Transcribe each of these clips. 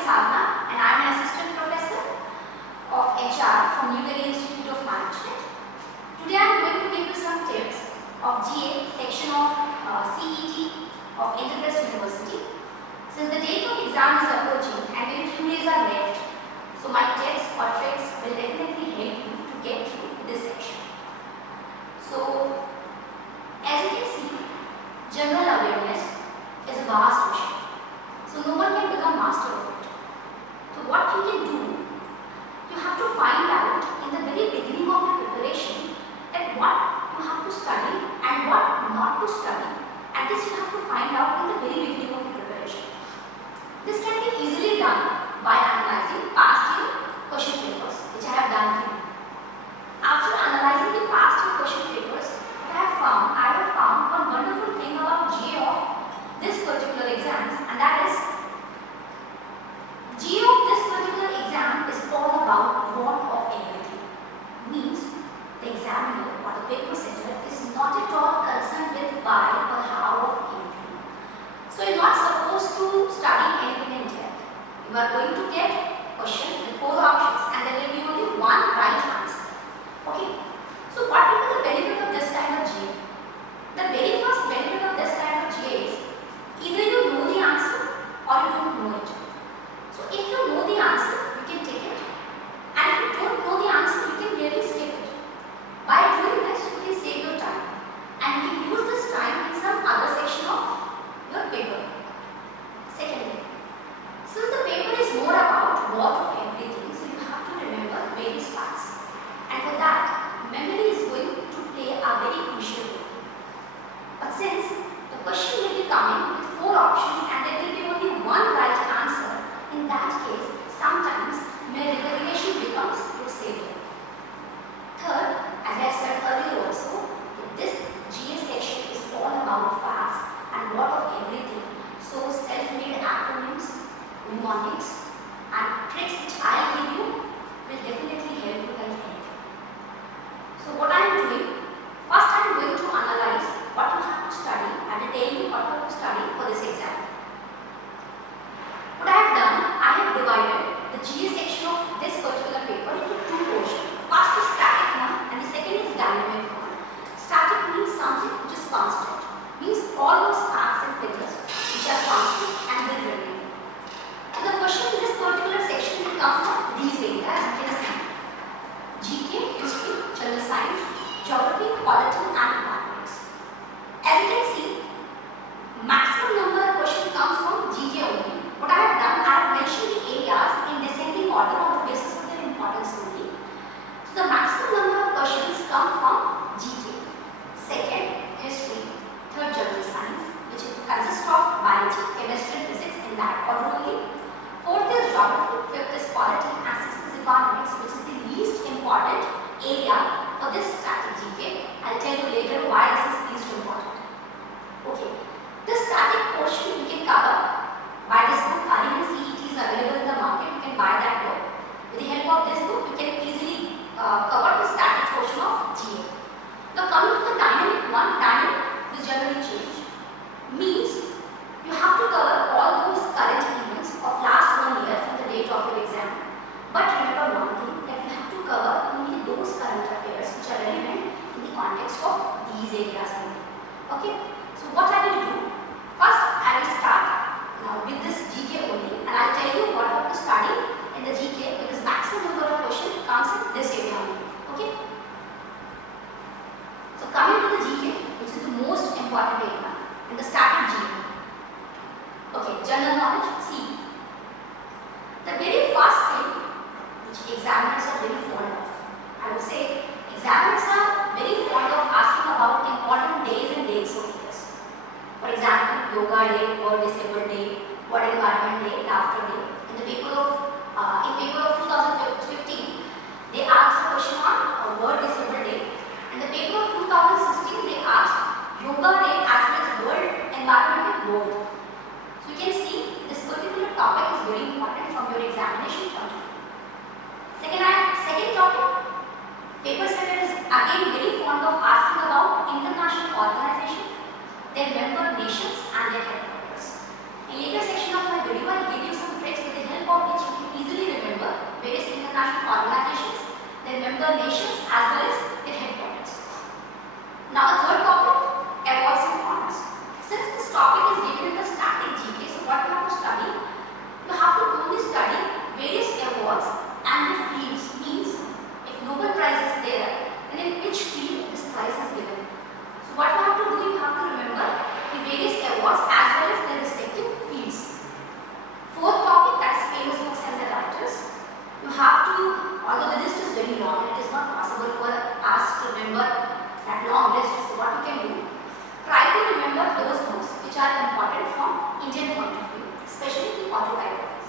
Sadhana and I am an assistant professor of HR from New Delhi Institute of Management. Today I am going to give you some tips of GA section of CET of Indraprastha University. Since the date of exam is approaching and very few days are left, so my tips or tricks will definitely help you to get through this section. So, as you can see, general awareness is a vast ocean. So no one can become master of it. So what you can do, you have to find out in the very beginning of your preparation that what you have to study and what not to study. And this you have to find out in the very beginning of your preparation. This can be easily done by analyzing past year question papers, which I have done for you. After analyzing the past year question papers, I have found one wonderful thing about GA of this particular exams, and that is GA of this particular exam is all about what of everything. Means the examiner or the paper setter is not at all concerned with why or how of anything. So you are not supposed to study anything in depth. You are going to get question with 4 options and there will be only one right answer. Okay. So what will be the benefit of this kind of GA? The very first benefit of this kind of GA is either you know the answer or you don't know it. So if you know the answer, you can take it, and if you don't know the answer, you can really skip it. By doing this, you can save your time and you can use this time in some other section of your paper. Secondly, since the paper is more about what of everything, so you have to remember various facts, and for that, memory is going to play a very crucial role. But since the question will be coming with 4 options and there will be only one right answer, in that case, sometimes relegation becomes your savior. Third, as I said earlier also, this GA section is all about facts and what of everything. So self-made acronyms, mnemonics and tricks which I will give you will definitely help you like anything. So what I am doing, first I am going to analyze what you have to study. I will tell you what you have to study for this exam. What I have done, I have divided the GA section of this particular paper into 2 portions. First is static one and the second is dynamic one. Static means something which is constant, means all those facts and figures which are constant and will remain. So the question in this particular section will come from these areas, as you can see: GK, history, general science, geography, polity and mathematics. As you can see, maximum number of questions comes from GK only. What I have done, I have mentioned the areas in descending order on the basis of their importance only. So the maximum number of questions come from GK. Second, history. Third, general science, which consists of biology, chemistry and physics in that order only. Fourth is geography. Fifth is polity and sixth is economics, which is the least important area for this static GK. I'll tell you later why this is least important. Okay, this static portion we can cover by this book. Arihan CET is available in the market. You can buy that book. With the help of this book, you can easily cover the static portion of GA. Now coming to the dynamic one, dynamic will generally change. Means you have to cover all those current events of last 1 year from the date of your exam. But remember one thing, that you have to cover only those current affairs which are relevant in the context of these areas only. Okay, so what I will do, first I will start now with this GK only, and I'll tell you what you have to study in the GK, because maximum number of questions comes in this area only. Okay, so coming to the GK, which is the most important area in the static GK. Okay, general knowledge. See, the very first thing which examiners are very fond of, I would say examiners are very fond of asking about important days and dates of years. For example, Yoga Day, World Disabled Day, World Environment Day, Laughter Day. In the paper of 2015, they asked a question on World Disabled Day. In the paper of 2016, they asked Yoga Day as well as World Environment Day both. So you can see this particular topic is very important from your examination point of view. Second topic, paper setter is again very fond of asking about international organization, their member nations and their headquarters. In later section of my video, I will give you some tricks with the help of international organizations, their member nations as well as their headquarters. Now the third topic, awards and honors. Since this topic is given in the static GK, so what you have to study? You have to only study various awards and the fields. Means if Nobel Prize is there, then in which field this prize is given. So what you have to do? You have to remember the various awards as well as their respective fields. Fourth topic, that is famous books and their writers. You have to, although the list is very long, it is not possible for us to remember that long list. So what you can do? Try to remember those books which are important from Indian point of view, especially the autobiographies.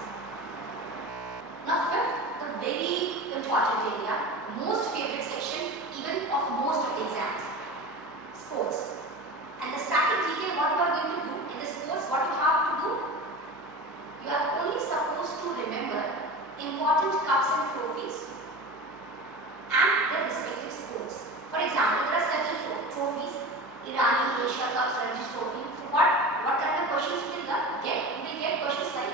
Now fifth, the very important area, most favorite section even of most of the exams, sports. And the static GK, what you are going to do in the sports, what you have to do? You are only supposed to remember important cups and trophies and their respective sports. For example, there are several trophies, Irani Asia Cup, Ranji Trophy. So what kind of questions will get? You will get questions like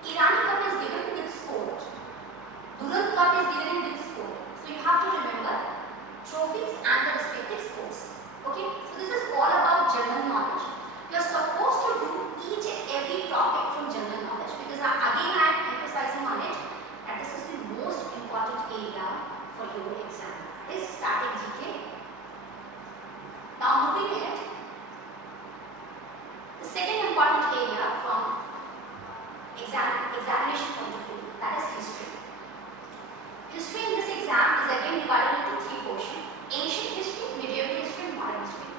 Irani Cup is given with sport, Durand Cup is given with sport. So you have to remember trophies and the respective sports. Okay, so this is all about general knowledge. You are supposed to do each and every topic from general knowledge, because again I am emphasizing on it that this is the most important area for your exam. This static GK. Now moving ahead, the second important area from examination point of view, that is history. History in this exam is again divided into three portions: ancient history, medieval history, and modern history.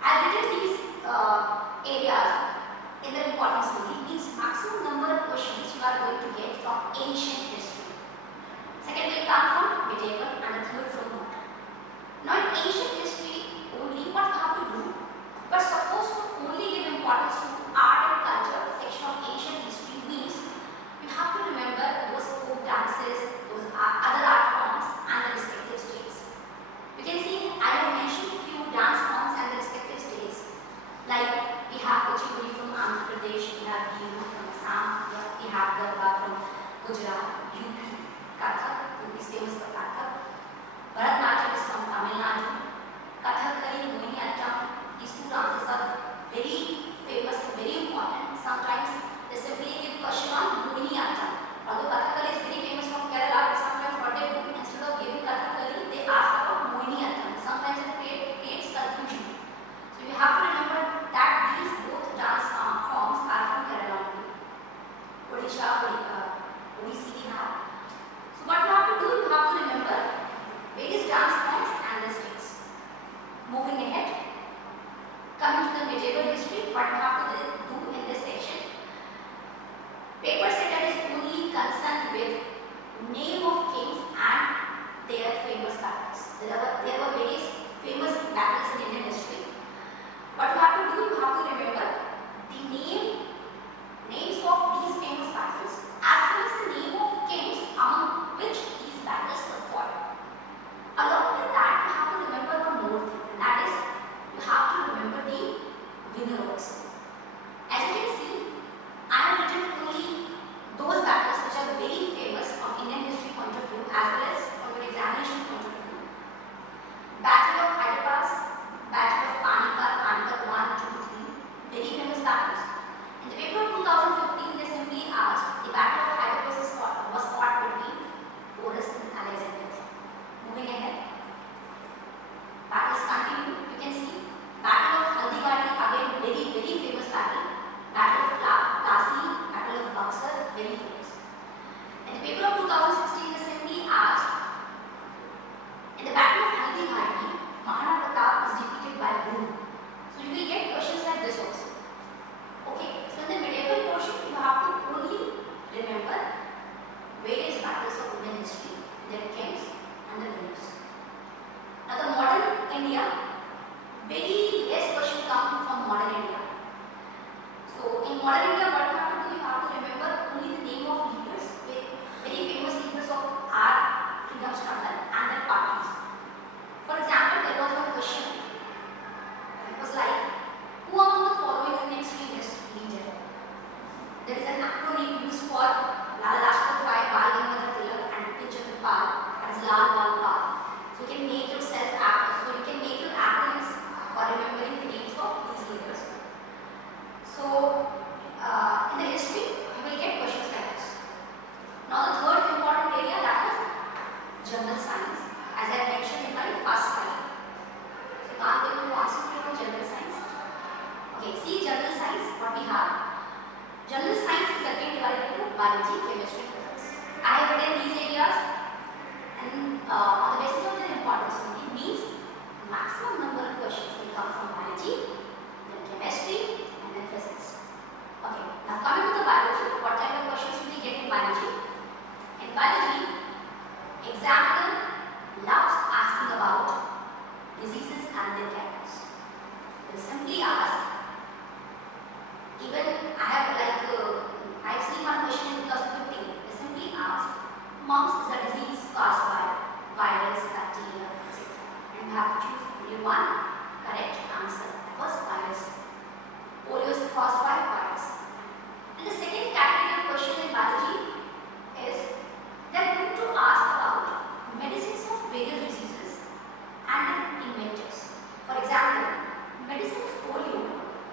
I have written these areas in the importance only, means maximum number of questions you are going to get from ancient history. Second will come from medieval and the third from modern. Now in ancient history only, what you have to do? You are supposed to only give importance to art and culture section of ancient history. Means you have to remember those folk dances, those other art forms and the respective states. You can see I have mentioned few dance forms and the respective states. Like we have Kuchipudi from Andhra Pradesh, we have Bihu from Assam, we have Garba from Gujarat, UP, Kathak, UP is famous for Kathak. Bharatanatyam is from Tamil Nadu. Kathakali, Mohiniyattam, these two dances are very famous and very important. Sometimes they simply give question on Mohiniyattam. Although Kathakali is very famous from Kerala, but sometimes what they do, instead of giving Kathakali, they ask about Mohiniyattam. Sometimes it creates confusion. So you have to remember that these both dance forms are from Kerala. Odisha, Odissi we have. So what you have to do, you have to remember various dance forms and the states. Moving ahead, coming to the medieval history, what you have to do in this section? Paper set that is only concerned with name of kings and their famous battles. There were various famous battles in Indian history. What you have to do, you have to remember the names of these famous battles as well as the name of kings among which these battles were fought. Along with that, you have to remember one more thing, and that is you have to remember the winner also. As you can see, I have written only those battles which are very famous from Indian history point of view as well as from your examination point of view. Battle of Hyderabad, Battle of Panipat, Panipat 1, 2, 3, very famous battles. In the paper of 2015, they simply asked the Battle of Hyderabad was fought between Porus and Alexander. Moving ahead, battles continue. You can see Battle of Haldighati, again very famous battle. Battle of Plassey, Battle of Buxar, very famous. In the paper of 2016, they simply asked, in the Battle of Haldighati, Maharana Pratap was defeated by whom? So you will get questions like this also. Okay, so in the medieval portion, you have to only remember various battles of Indian history, their kings and the winners. Now the modern India, very less question come from modern India. So in modern India, what you have to do, you have to remember only the name of leaders, very famous leaders of our freedom struggle and their parties. For example, there was one question. It was like, who among the following is an extremist leader? There is an acronym used for Lala Lajpat Rai, Bal Gangadhar Tilak, simply ask, even I've seen one question in 2015. They simply asked, mumps is a disease caused by virus, bacteria, etc. And you have to choose only one correct answer. That was virus. Polio is caused by virus. And the second category of question in biology is they're going to ask about medicines of various diseases and their inventors. For example, medicine of polio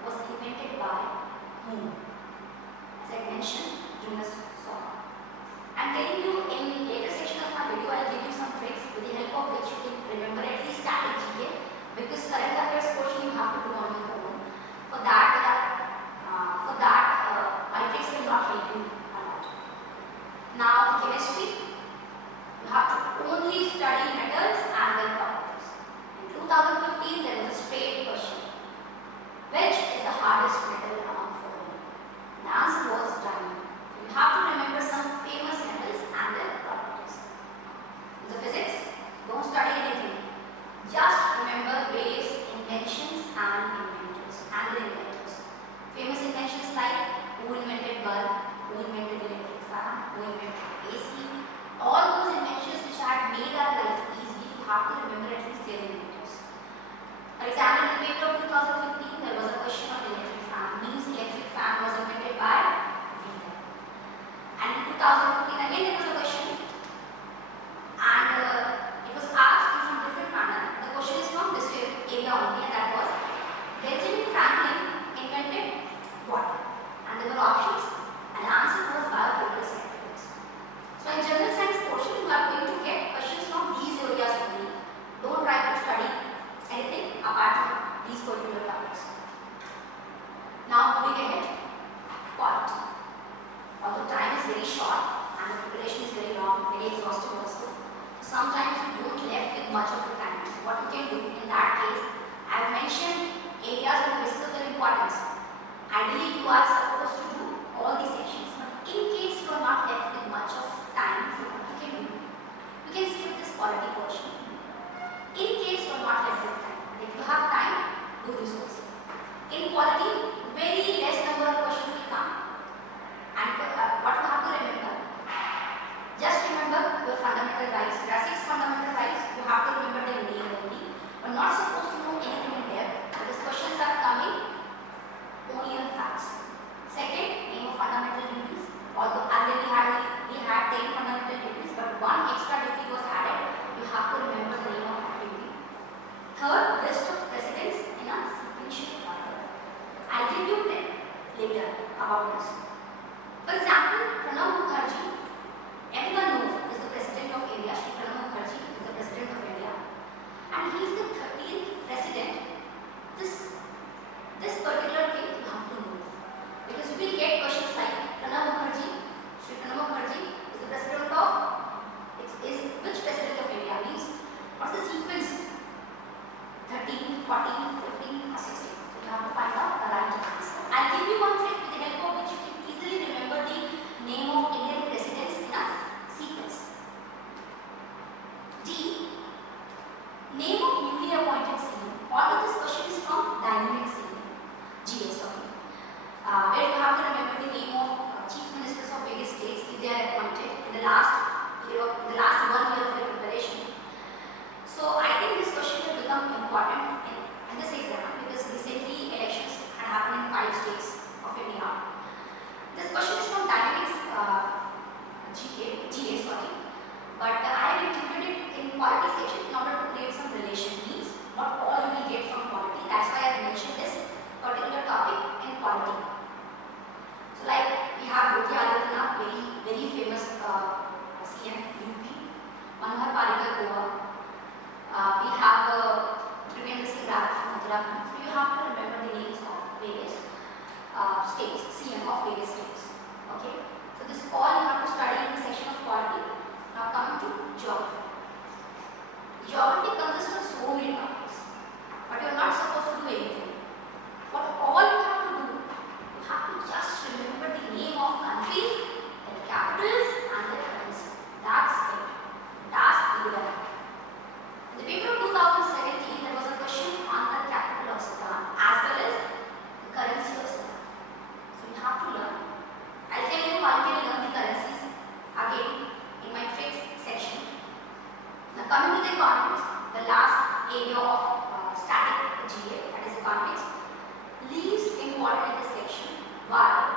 was invented by whom? As I mentioned, Jonas Salk. I'm telling you in later section of my video, I'll give you some tricks with the help of which you can remember at least static GK, because current affairs portion you have to do on your own. For that, my tricks will not help you a lot. Now, the chemistry, you have to only study metals and their properties. In 2015, there was a straight question. Which is the hardest metal among following? The answer was diamond. So you have to remember some famous metals and their properties. In the physics, don't study anything. Just remember various inventions and inventors and their inventors. Famous inventions like who invented bulb, who invented electric fan, who invented AC. All those inventions which had made our life easy, you have to remember at least their inventors. For example, in the paper of 2015, there was a question on electric fan. Means electric fan was invented by Wheeler. And in 2015 again there was a question, and it was asked in some different manner. The question is from this area only, and that was Benjamin Franklin invented what? And there were options, and the answer was biophysical scientifics. So in general science portion, you are going to get questions from these areas only. Don't try to study anything apart from these particular topics. Now moving ahead, quality. Although time is very short and the preparation is very long, very exhaustive also, sometimes you don't left with much of your time. So what you can do in that case, I have mentioned areas of physical importance. Ideally, you are supposed to do all these sections, but in case you are not left with much of time, so what you can do, you can skip this quality portion. In case you are not left with time, if you have time, do this also. In quality, very less number of questions will come. And what you have to remember, just remember your fundamental rights. There are 6 fundamental rights. You have to remember their name only. You are not supposed to know anything in depth, because questions are coming only on facts. Second, name of fundamental duties. Although earlier we had 10 fundamental duties, but one extra duty was added. You have to remember the name of that duty. Third, list of precedents in a sequential order. I'll give you later about this. For example, Pranab Mukherjee, everyone knows, is the President of India. Shri Pranab Mukherjee is the President of India, and he is the 13th President. This particular thing you have to know, because you will get questions like Pranab Mukherjee, Shri Pranab Mukherjee is the President of, which President of India, means what's the sequence, 13, 14, 15 or 16. So you have to find out the right answer. I'll give you one trick with the help of which you can easily remember the name of Indian presidents in a sequence. D. Name of newly appointed CM. All of this question is from dynamic CM. GS, okay. Where you have to remember the name of chief ministers of various states if they are appointed in the last 1 year of your preparation. So I think this question will become important in this exam, because recently elections had happened in 5 states of India. This question is from dynamics GA, sorry. But I have included it in quality section in order to create some relation, means what all you will get from quality. That's why I have mentioned this particular topic in quality. So like we have Yogi Adityanath, very famous CM UP, Manohar Parrikar Goa. We have Trivendra Singh Rawat from Uttarakhand. So you have to remember the names of various states, CM of various states. Okay. So this all you have to study in the section of quality. Now coming to geography. Geography consists of so many topics, but you are not supposed to do anything. What all you have to do, you have to just remember the name of countries, their capitals and their currency. That's it. That's good. In the paper of 2017, there was a question on the capital of Sudan as well as important in this section. Why?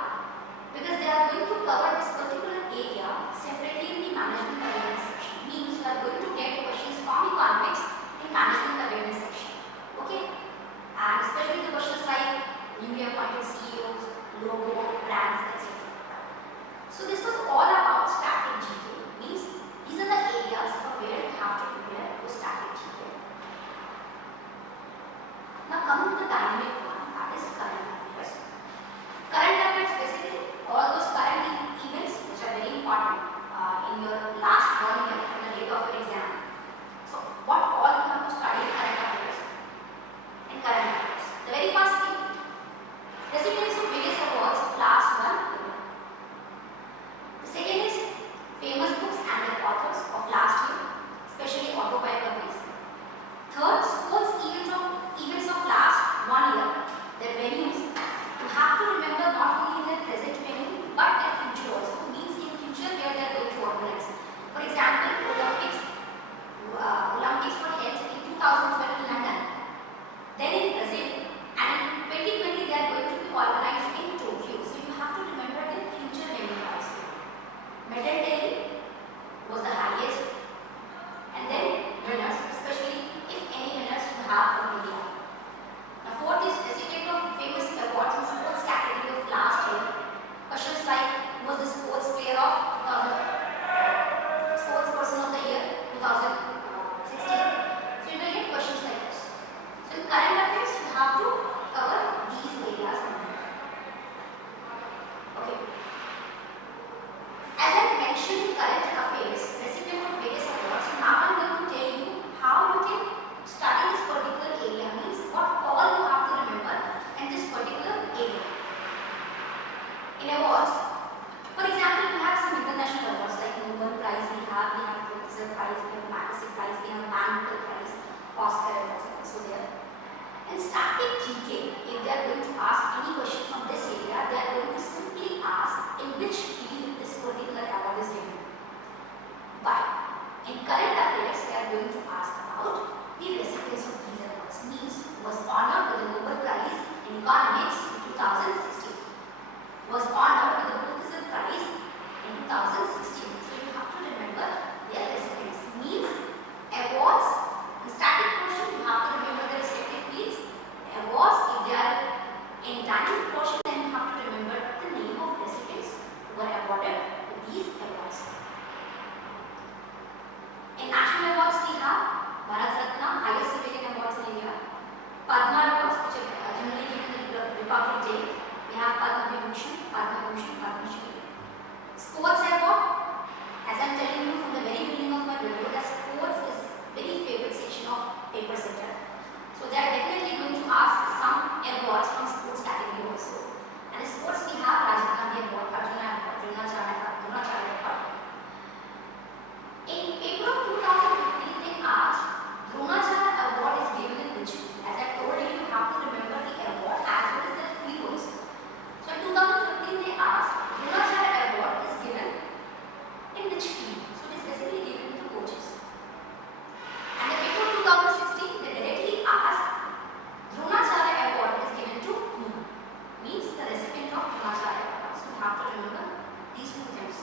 Because they are going to cover this particular area separately in the management awareness section. Means you are going to get questions from economics in management awareness section. Okay? And especially the questions like newly appointed CEOs, logo, brands, etc. So this was all about static GK. Means these are the areas for where you have to prepare for static GK. Now coming to the dynamic one, that is current affairs. Current affairs basically all those current events which are very important in your last 1 year from the date of your exam. So what all you have to study in current affairs? In current affairs, the very first thing, recipients of various awards of last 1 year. The second is famous books and their authors of last year, especially autobiographies. Third, sports events of last 1 year, their venues. You have to remember not only their present venue but their future also. Means in future where they are going to organize. For example, Olympics were held in 2012 in London, then in Brazil, and in 2020 they are going to be organized in Tokyo. So you have to remember their future venue also. Medal tally was the highest, and then winners, especially if any winners you have from India. Now fourth is recipient of famous awards in sports category of last year. Questions like who was the sports player of 2000, sports person of the year 2016. So you will get questions like this. So in current affairs you have to cover these areas. Okay. As I mentioned in current affairs, recipient of various awards, so now I am going to tell you how you can study this particular area. Means what all you have to remember in this particular area. In awards, for example, we have some international awards like Nobel Prize, we have Pulitzer Prize, we have Magsaysay Prize, we have Man Booker Prize, Oscar, etc. So there. In static GK, if they are going to ask any question from this area, they are going to simply ask in which field this particular award is given. But in current affairs, they are going to ask about the recipients of these awards. Means was honored with the Nobel Prize in Economics in 2016. Was honored with the Pulitzer Prize in 2016. So you have to remember their recipients. Means awards, in static portion you have to remember the respective fields. Awards, if they are in dynamic portion, then you have to remember the name of recipients who were awarded with these awards. In national awards we have Bharat Ratna, highest civilian awards in India. Padma awards, which are generally given on the Republic Day. We have Padma Vibhushan, Padma Bhushan, Padma Shri. Sports award, as I am telling you from the very beginning of my video, that sports is very favorite section of paper setter. So they are definitely going to ask some awards from sports category also. And in sports we have Rajiv Gandhi Award, Arjuna Award, Dronacharya Award. In April 2015 they asked Dronacharya Award is given in which field. As I told you, you have to remember the award as well as the field also. So in 2015 they asked Dronacharya Award is given in which field. So it is basically given to the coaches. And in April 2016 they directly asked Dronacharya Award is given to whom? Means the recipient of Dronacharya Award. So you have to remember these two things.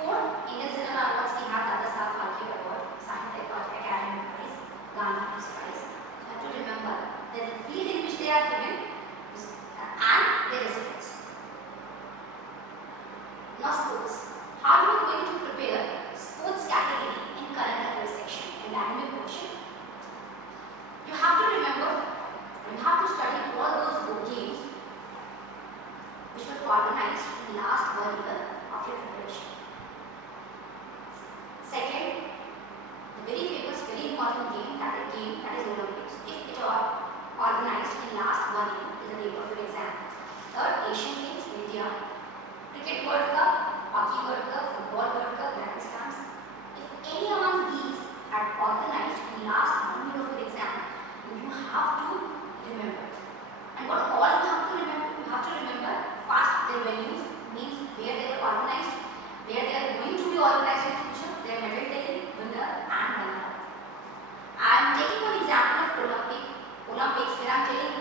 Fourth, Indian Cinema Awards we have Dada Saheb Phalke Award, Sahitya Academy Prize, Gandhi Peace Prize. You have to remember the field in which they are given and their recipients. Now sports. How you are going to prepare sports category in current affairs section in dynamic portion? You have to remember, you have to study all those games which were organized in last 1 year of your preparation. Second, the very famous, very important game that is Olympics. If it are organized in last 1 year to the date of your exam. Third, Asian Games in India, Cricket World Cup, Hockey World Cup, Football World Cup, Grand Slams. If any among these are organized in last 1 year of your exam, you have to remember. And what all you have to remember? You have to remember first their venues, means where they were organized, where they are going to be organized in future, their medal tally, winner and runner. I am taking one example of Olympics where I am telling